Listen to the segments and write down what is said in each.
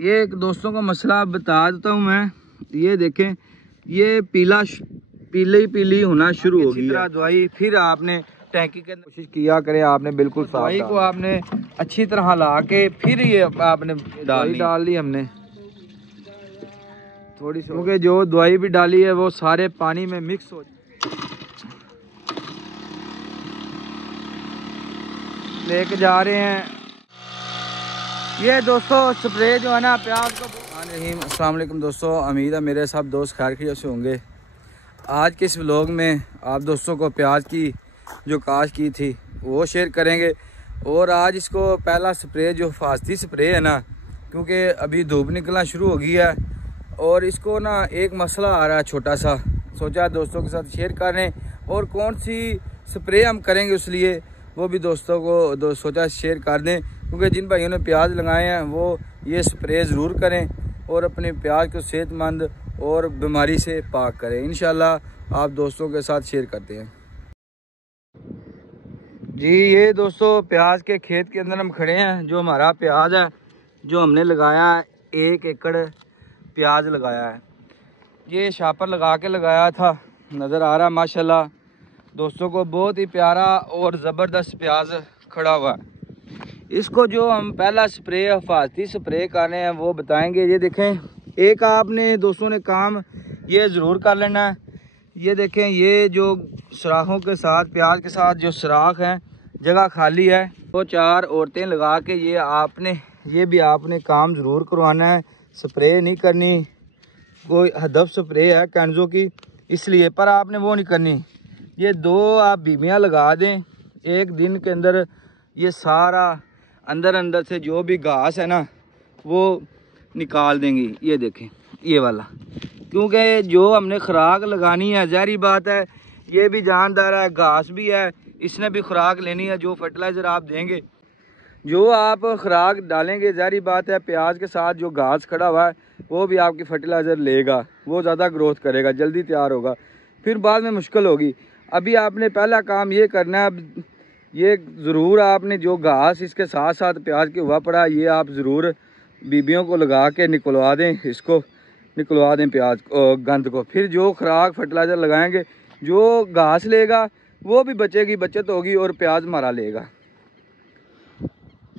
ये एक दोस्तों का मसला बता देता हूँ मैं। ये देखें, ये पीली होना शुरू हो गई है दवाई। फिर आपने टैंकी के अंदर कोशिश किया करें, आपने बिल्कुल दवाई को आपने अच्छी तरह ला के फिर ये आपने डाल ली हमने थोड़ी सी, क्योंकि जो दवाई भी डाली है वो सारे पानी में मिक्स हो लेके जा रहे हैं। ये दोस्तों स्प्रे जो है ना प्याज को। अस्सलाम वालेकुम दोस्तों, उम्मीद है मेरे सब दोस्त खैर खैरियत से होंगे। आज के इस व्लॉग में आप दोस्तों को प्याज की जो काश की थी वो शेयर करेंगे। और आज इसको पहला स्प्रे जो हिफाजती स्प्रे है ना, क्योंकि अभी धूप निकलना शुरू हो गई है और इसको ना एक मसला आ रहा है छोटा सा, सोचा दोस्तों के साथ शेयर करें। और कौन सी स्प्रे हम करेंगे उस लिए वो भी दोस्तों को सोचा शेयर कर दें, क्योंकि जिन भाइयों ने प्याज लगाए हैं वो ये स्प्रे ज़रूर करें और अपने प्याज को सेहतमंद और बीमारी से पाक करें। इंशाल्लाह आप दोस्तों के साथ शेयर करते हैं। जी ये दोस्तों प्याज के खेत के अंदर हम खड़े हैं। जो हमारा प्याज है जो हमने लगाया है, 1 एकड़ प्याज लगाया है। ये शापर लगा के लगाया था, नज़र आ रहा माशाल्लाह दोस्तों को बहुत ही प्यारा और ज़बरदस्त प्याज खड़ा हुआ है। इसको जो हम पहला स्प्रे हिफाजती स्प्रे कर रहे हैं वो बताएंगे। ये देखें, एक आपने दोस्तों ने काम ये ज़रूर कर लेना है। ये देखें, ये जो सुराखों के साथ प्याज के साथ जो सुराख हैं, जगह खाली है, 2-4 औरतें लगा के ये भी आपने काम ज़रूर करवाना है। स्प्रे नहीं करनी, कोई हदफ स्प्रे है कैंजो की इसलिए, पर आपने वो नहीं करनी। ये 2 आप बीबियाँ लगा दें, एक दिन के अंदर ये सारा अंदर से जो भी घास है ना वो निकाल देंगी। ये देखें ये वाला, क्योंकि जो हमने खुराक लगानी है ज़ाहिर बात है ये भी जानदार है, घास भी है, इसने भी खुराक लेनी है। जो फर्टिलाइज़र आप देंगे, जो आप खुराक डालेंगे, ज़ाहिर बात है प्याज के साथ जो घास खड़ा हुआ है वो भी आपकी फर्टिलाइज़र लेगा, वो ज़्यादा ग्रोथ करेगा, जल्दी तैयार होगा, फिर बाद में मुश्किल होगी। अभी आपने पहला काम ये करना है, ये ज़रूर आपने जो घास इसके साथ साथ प्याज के हुआ पड़ा ये आप ज़रूर बीबियों को लगा के निकलवा दें, इसको निकलवा दें प्याज गंद को। फिर जो खुराक फर्टिलाइज़र लगाएंगे, जो घास लेगा वो भी बचेगी, बचत होगी और प्याज हमारा लेगा।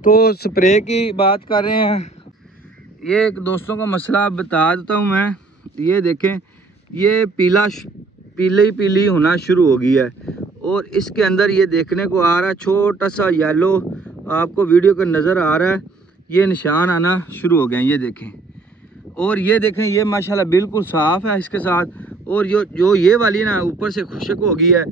तो स्प्रे की बात कर रहे हैं। ये एक दोस्तों का मसला बता देता हूँ मैं। ये देखें, ये पीली होना शुरू हो गई है और इसके अंदर ये देखने को आ रहा है छोटा सा येलो, आपको वीडियो का नज़र आ रहा है, ये निशान आना शुरू हो गए हैं। ये देखें, और ये देखें ये माशाल्लाह बिल्कुल साफ़ है इसके साथ। और जो ये वाली ना ऊपर से खुश्क हो गई है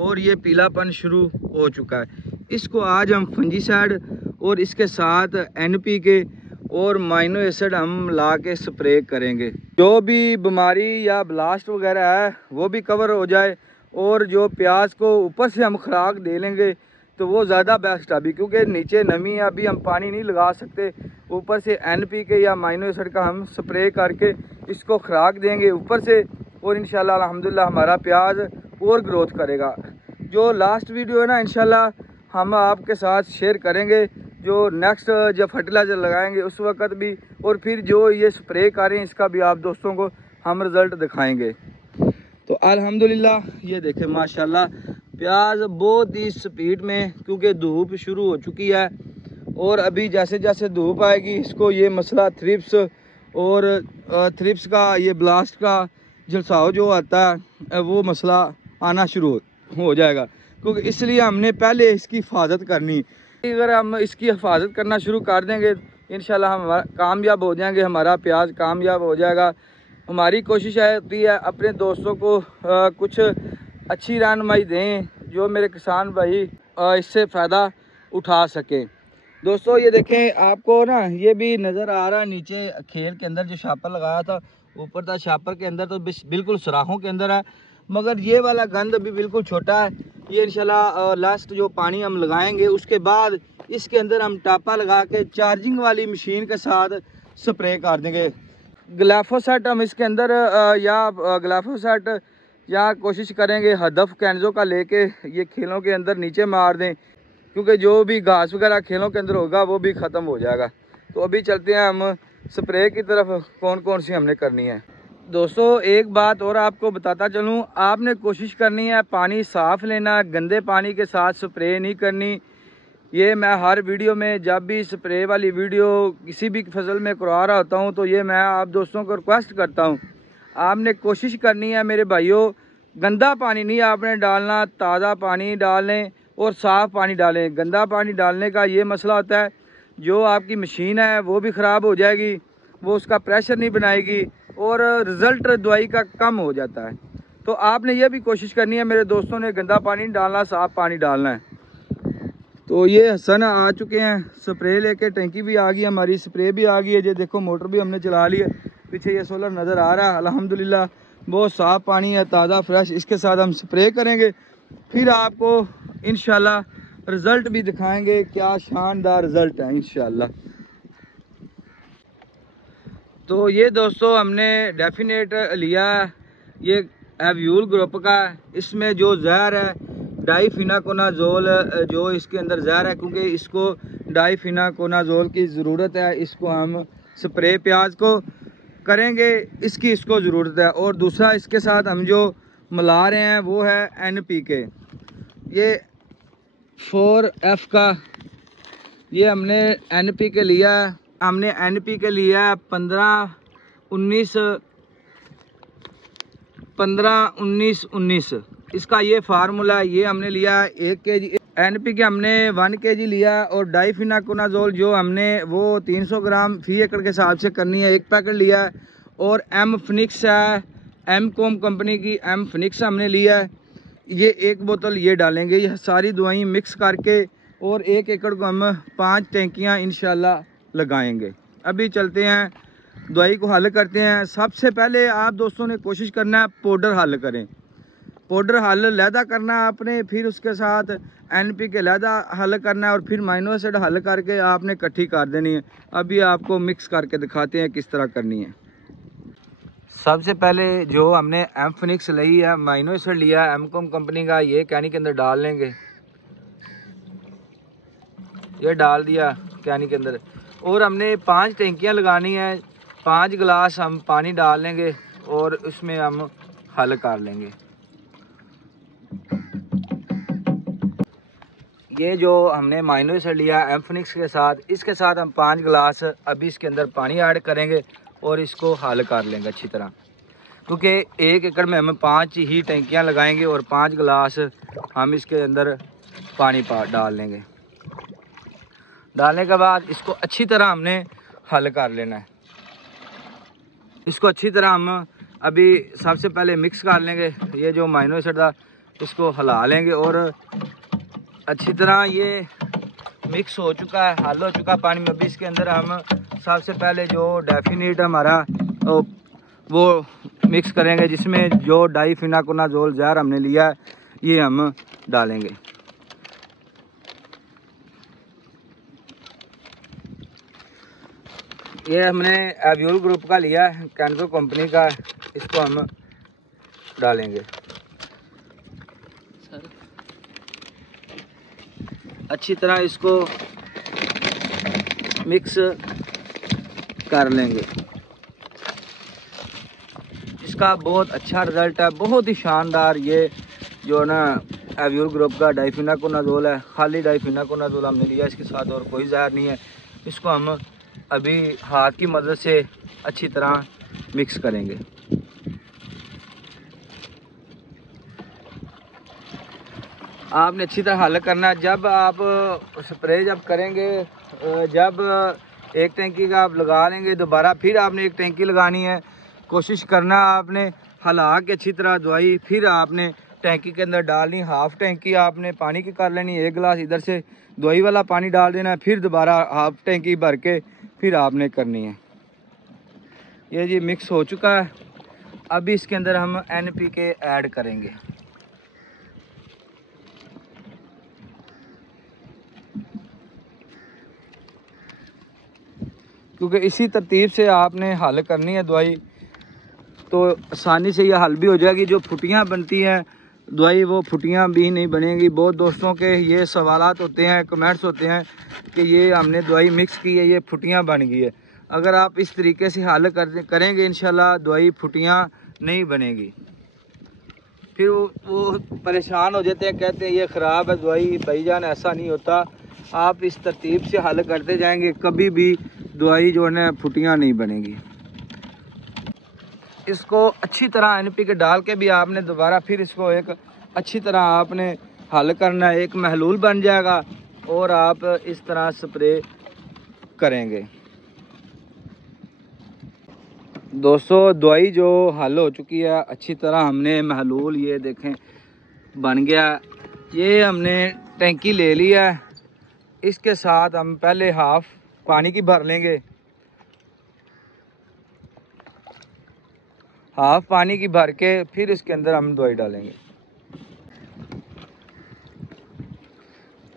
और ये पीलापन शुरू हो चुका है। इसको आज हम फंजीसाइड और इसके साथ NPK और माइनो एसिड हम ला के स्प्रे करेंगे, जो भी बीमारी या ब्लास्ट वगैरह है वो भी कवर हो जाए। और जो प्याज को ऊपर से हम खुराक दे लेंगे तो वो ज़्यादा बेस्ट है अभी, क्योंकि नीचे नमी है, अभी हम पानी नहीं लगा सकते। ऊपर से NPK या माइनो एसिड का हम स्प्रे करके इसको खुराक देंगे ऊपर से, और इंशाल्लाह अल्हम्दुलिल्लाह हमारा प्याज और ग्रोथ करेगा। जो लास्ट वीडियो है ना इंशाल्लाह हम आपके साथ शेयर करेंगे, जो नेक्स्ट जब फर्टिलाइज़र लगाएंगे उस वक्त भी, और फिर जो ये स्प्रे करें इसका भी आप दोस्तों को हम रिज़ल्ट दिखाएंगे। तो अल्हम्दुलिल्लाह ये देखें माशाल्लाह प्याज बहुत ही स्पीड में, क्योंकि धूप शुरू हो चुकी है और अभी जैसे जैसे धूप आएगी इसको ये मसला थ्रिप्स और थ्रिप्स का ये ब्लास्ट का झलसाव जो आता है वो मसला आना शुरू हो जाएगा, क्योंकि इसलिए हमने पहले इसकी हिफाजत करनी। अगर हम इसकी हिफाजत करना शुरू कर देंगे इंशाल्लाह हम कामयाब हो जाएंगे, हमारा प्याज कामयाब हो जाएगा। हमारी कोशिश होती है अपने दोस्तों को कुछ अच्छी रहनुमाई दें, जो मेरे किसान भाई इससे फ़ायदा उठा सकें। दोस्तों ये देखें, आपको ना ये भी नज़र आ रहा है नीचे खेल के अंदर जो शापर लगाया था, ऊपर था शापर के अंदर तो बिल्कुल सुराखों के अंदर है, मगर ये वाला गंद अभी बिल्कुल छोटा है। ये इंशाल्लाह लास्ट जो पानी हम लगाएंगे उसके बाद इसके अंदर हम टापा लगा के चार्जिंग वाली मशीन के साथ स्प्रे कर देंगे। ग्लाइफोसेट हम इसके अंदर ग्लाइफोसेट या कोशिश करेंगे हदफ कैंजो का लेके ये खेलों के अंदर नीचे मार दें, क्योंकि जो भी घास वगैरह खेलों के अंदर होगा वो भी ख़त्म हो जाएगा। तो अभी चलते हैं हम स्प्रे की तरफ कौन कौन सी हमने करनी है। दोस्तों एक बात और आपको बताता चलूँ, आपने कोशिश करनी है पानी साफ़ लेना, गंदे पानी के साथ स्प्रे नहीं करनी। ये मैं हर वीडियो में जब भी स्प्रे वाली वीडियो किसी भी फसल में करवा रहा होता हूँ तो ये मैं आप दोस्तों को रिक्वेस्ट करता हूँ, आपने कोशिश करनी है मेरे भाइयों, गंदा पानी नहीं आपने डालना, ताज़ा पानी डालें और साफ़ पानी डालें। गंदा पानी डालने का ये मसला होता है, जो आपकी मशीन है वो भी ख़राब हो जाएगी, वो उसका प्रेशर नहीं बनाएगी और रिज़ल्ट दवाई का कम हो जाता है। तो आपने ये भी कोशिश करनी है मेरे दोस्तों ने, गंदा पानी नहीं डालना, साफ़ पानी डालना है। तो ये हसन आ चुके हैं स्प्रे लेके, टंकी भी आ गई हमारी, स्प्रे भी आ गई है। ये देखो मोटर भी हमने चला ली है, पीछे ये सोलर नज़र आ रहा है। अल्हम्दुलिल्लाह बहुत साफ़ पानी है, ताज़ा फ्रेश। इसके साथ हम स्प्रे करेंगे, फिर आपको इंशाल्लाह रिज़ल्ट भी दिखाएंगे, क्या शानदार रिज़ल्ट है इंशाल्लाह। तो ये दोस्तों हमने डेफिनेट लिया, ये एव्यूल ग्रुप का। इसमें जो जहर है डाइफिनाकोनाजोल, जो इसके अंदर जहर है, क्योंकि इसको डाइफिनाकोनाजोल की ज़रूरत है, इसको हम स्प्रे प्याज को करेंगे, इसको ज़रूरत है। और दूसरा इसके साथ हम जो मिला रहे हैं वो है NPK, ये 4F का, ये हमने NPK लिया है। हमने NPK लिया है 15-19-19। इसका ये फार्मूला है, ये हमने लिया है 1 kg NPK, हमने 1 kg लिया। और डाइफिनाकोनाजोल जो हमने वो 300 ग्राम फी एकड़ के हिसाब से करनी है, 1 पैकेट लिया है। और M फिनिक्स है, M-कॉम कंपनी की M फिनिक्स हमने लिया है, ये 1 बोतल ये डालेंगे। ये सारी दवाई मिक्स करके और 1 एकड़ को हम 5 टैंकियाँ इंशाल्लाह लगाएंगे। अभी चलते हैं दवाई को हल करते हैं। सबसे पहले आप दोस्तों ने कोशिश करना है पाउडर हल करें, पाउडर हल लैदा करना है आपने, फिर उसके साथ NPK लैदा हल करना है और फिर माइनो एसिड हल करके आपने इकट्ठी कर देनी है। अभी आपको मिक्स करके दिखाते हैं किस तरह करनी है। सबसे पहले जो हमने M फिनिक्स ली है, माइनो एसिड लिया है M-कॉम कंपनी का, ये कैनी के अंदर डाल लेंगे। ये डाल दिया कैनी के अंदर। और हमने 5 टैंकियाँ लगानी है, 5 गिलास हम पानी डाल लेंगे और उसमें हम हल कर लेंगे। ये जो हमने माइनो एसिड लिया M फिनिक्स के साथ, इसके साथ हम 5 गिलास अभी इसके अंदर पानी ऐड करेंगे और इसको हल कर लेंगे अच्छी तरह, क्योंकि 1 एकड़ में हम 5 ही टैंकियाँ लगाएंगे और 5 गिलास हम इसके अंदर पानी डाल लेंगे। डालने के बाद इसको अच्छी तरह हमने हल कर लेना है। इसको अच्छी तरह हम अभी सबसे पहले मिक्स कर लेंगे। ये जो माइनो एसिड था इसको हिला लेंगे और अच्छी तरह ये मिक्स हो चुका है, हल हो चुका पानी में। अभी इसके अंदर हम सबसे पहले जो डेफिनेट हमारा वो मिक्स करेंगे, जिसमें जो डाइफिनाकोनाजोल जहर हमने लिया है ये हम डालेंगे। ये हमने एव्यूल ग्रुप का लिया है, कैनको कंपनी का, इसको हम डालेंगे। अच्छी तरह इसको मिक्स कर लेंगे। इसका बहुत अच्छा रिज़ल्ट है, बहुत ही शानदार। ये जो ना एव्यूल ग्रुप का डाइफिनाकोनाजोल है, खाली डाइफिनाकोनाजोल हमने लिया, इसके साथ और कोई जहर नहीं है। इसको हम अभी हाथ की मदद से अच्छी तरह मिक्स करेंगे। आपने अच्छी तरह हल करना है। जब आप स्प्रे जब करेंगे, जब 1 टैंकी का आप लगा लेंगे, दोबारा फिर आपने 1 टैंकी लगानी है। कोशिश करना आपने हला के अच्छी तरह दवाई फिर आपने टैंकी के अंदर डालनी। हाफ टैंकी आपने पानी की कर लेनी, 1 गिलास इधर से दवाई वाला पानी डाल देना है, फिर दोबारा हाफ टैंकी भर के फिर आपने करनी है। ये जी मिक्स हो चुका है। अभी इसके अंदर हम NPK ऐड करेंगे। क्योंकि इसी तरतीब से आपने हल करनी है दवाई, तो आसानी से ये हल भी हो जाएगी। जो फुटियाँ बनती हैं दवाई, वो फुटियाँ भी नहीं बनेंगी। बहुत दोस्तों के ये सवालात होते हैं, कमेंट्स होते हैं कि ये हमने दवाई मिक्स की है, ये फुटियाँ बन गई है। अगर आप इस तरीके से हल करेंगे इंशाल्लाह दवाई फुटियाँ नहीं बनेगी। फिर वो परेशान हो जाते हैं, कहते हैं ये ख़राब है दवाई। भाईजान ऐसा नहीं होता, आप इस तरतीब से हल करते जाएंगे, कभी भी दवाई जो है ना फुटियाँ नहीं बनेगी। इसको अच्छी तरह NPK डाल के भी आपने दोबारा फिर इसको एक अच्छी तरह आपने हल करना है, एक महलूल बन जाएगा और आप इस तरह स्प्रे करेंगे। दोस्तों दवाई जो हल हो चुकी है अच्छी तरह, हमने महलूल ये देखें बन गया। ये हमने टैंकी ले लिया है, इसके साथ हम पहले हाफ पानी की भर लेंगे। हाफ पानी की भर के फिर इसके अंदर हम दवाई डालेंगे।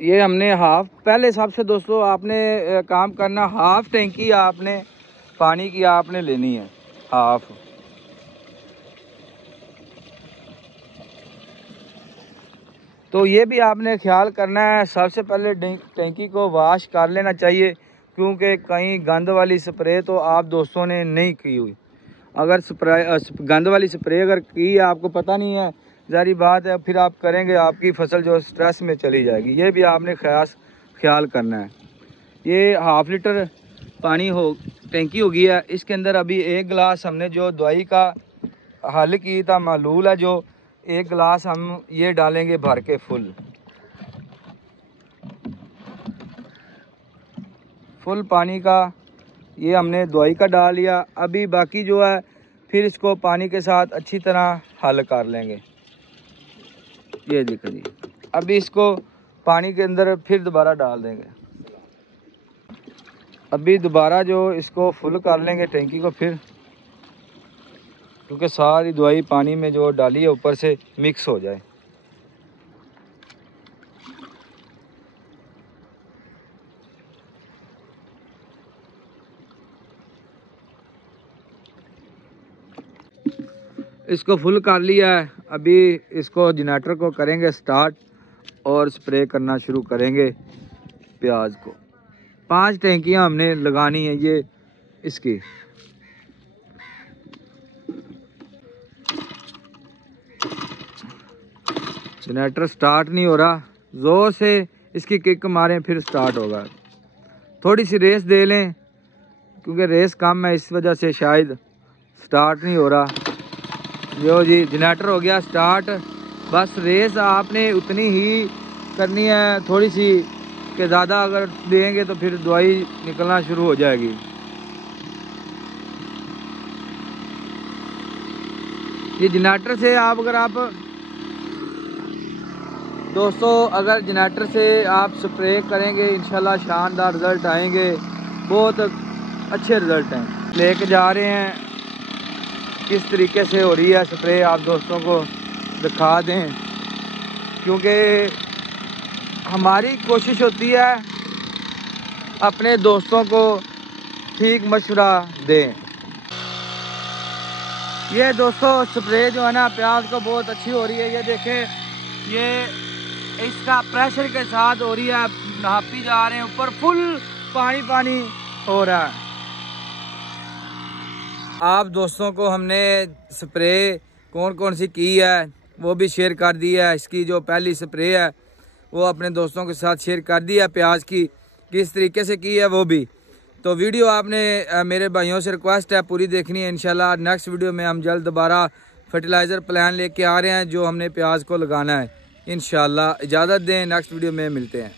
ये हमने हाफ, पहले सबसे दोस्तों आपने काम करना, हाफ टैंकी आपने पानी की आपने लेनी है, हाफ। तो ये भी आपने ख्याल करना है, सबसे पहले टैंकी को वॉश कर लेना चाहिए, क्योंकि कहीं गंद वाली स्प्रे तो आप दोस्तों ने नहीं की हुई। अगर गंद वाली स्प्रे अगर की है, आपको पता नहीं है, जारी बात है, फिर आप करेंगे आपकी फसल जो स्ट्रेस में चली जाएगी। ये भी आपने ख्याल करना है। ये हाफ लीटर पानी टैंकी हो गई है, इसके अंदर अभी 1 गिलास हमने जो दवाई का हल की था महलूल है, जो 1 गिलास हम ये डालेंगे भर के फुल पानी का। ये हमने दवाई का डाल लिया। अभी बाकी जो है फिर इसको पानी के साथ अच्छी तरह हल कर लेंगे। ये देखो जी, अभी इसको पानी के अंदर फिर दोबारा डाल देंगे। अभी दोबारा जो इसको फुल कर लेंगे टैंकी को फिर, क्योंकि सारी दवाई पानी में जो डाली है ऊपर से मिक्स हो जाए। इसको फुल कर लिया है। अभी इसको जनरेटर को करेंगे स्टार्ट और स्प्रे करना शुरू करेंगे प्याज को। 5 टैंकियां हमने लगानी है ये इसकी। जनरेटर स्टार्ट नहीं हो रहा, ज़ोर से इसकी किक मारें फिर स्टार्ट होगा। थोड़ी सी रेस दे लें, क्योंकि रेस कम है इस वजह से शायद स्टार्ट नहीं हो रहा। जो जी जनरेटर हो गया स्टार्ट। बस रेस आपने उतनी ही करनी है, थोड़ी सी, कि ज़्यादा अगर देंगे तो फिर दवाई निकलना शुरू हो जाएगी। ये जनरेटर से आप दोस्तों अगर जनरेटर से आप स्प्रे करेंगे इंशाल्लाह शानदार रिज़ल्ट आएंगे, बहुत अच्छे रिज़ल्ट हैं। लेके जा रहे हैं किस तरीके से हो रही है स्प्रे, आप दोस्तों को दिखा दें, क्योंकि हमारी कोशिश होती है अपने दोस्तों को ठीक मशवरा दें। ये दोस्तों स्प्रे जो है ना प्याज को बहुत अच्छी हो रही है। ये देखें, ये इसका प्रेशर के साथ हो रही है, नापी जा रहे हैं, ऊपर फुल पानी हो रहा है। आप दोस्तों को हमने स्प्रे कौन सी की है वो भी शेयर कर दी है। इसकी जो पहली स्प्रे है वो अपने दोस्तों के साथ शेयर कर दी है। प्याज की किस तरीके से की है वो भी। तो वीडियो आपने मेरे भाइयों से रिक्वेस्ट है पूरी देखनी है। इंशाल्लाह नेक्स्ट वीडियो में हम जल्द दोबारा फर्टिलाइज़र प्लान लेके आ रहे हैं जो हमने प्याज को लगाना है। इंशाल्लाह इजाज़त दें, नेक्स्ट वीडियो में मिलते हैं।